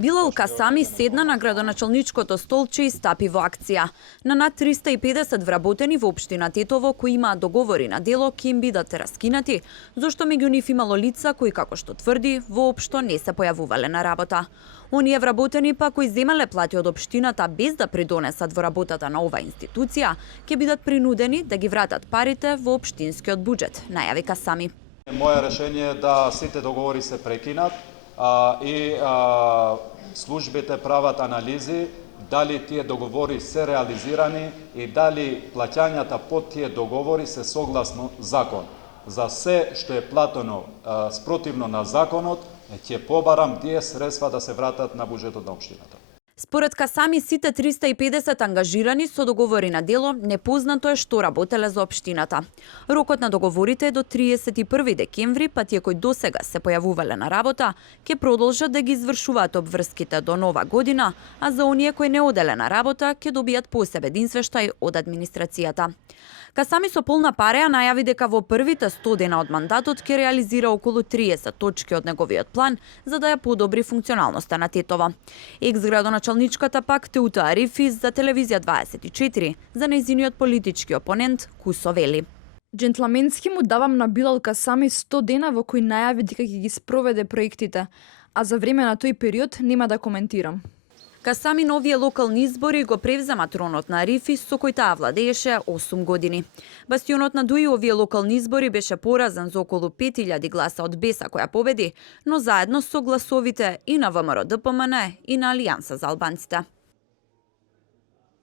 Билал Касами седна на градоначалничкото столче и стапи во акција. На над 350 вработени во општина Тетово кои имаат договори на дело ќе им бидат раскинати, зашто меѓу нив имало лица кои, како што тврди, воопшто не се појавувале на работа. Оние вработени па кои земале плати од општината без да придонесат во работата на оваа институција, ќе бидат принудени да ги вратат парите во општинскиот буџет, најави Касами. Моје решение е да сите договори се прекинат и службите прават анализи дали тие договори се реализирани и дали плаќањата по тие договори се согласно закон. За се што е платено спротивно на законот, ќе побарам тие средства да се вратат на буџетот на општината. Според Касами, сите 350 ангажирани со договори на дело, непознато е што работеле за општината. Рокот на договорите е до 31 декември, па тие кои досега се појавувале на работа, ќе продолжат да ги извршуваат обврските до нова година, а за оние кои не оделе на работа, ќе добијат посебен извештај од администрацијата. Касами со полна пареа најави дека во првите 100 дена од мандатот ќе реализира околу 30 точки од неговиот план за да ја подобри функционалноста на Тетово. Екс-градоначалничката пак Теута Арифи за телевизија 24 за нејзиниот политички опонент Кусо вели. Джентламенски му давам на Билал Касами 100 дена во кои најави дека ќе ги спроведе проектите, а за време на тој период нема да коментирам. Касами на овие локални избори го превзема тронот на Арифи, со кој таа владееше 8 години. Бастионот на Дуи овие локални избори беше поразен за околу 5000 гласа од Беса која победи, но заедно со гласовите и на ВМРО ДПМН и на Алијанса за албанците.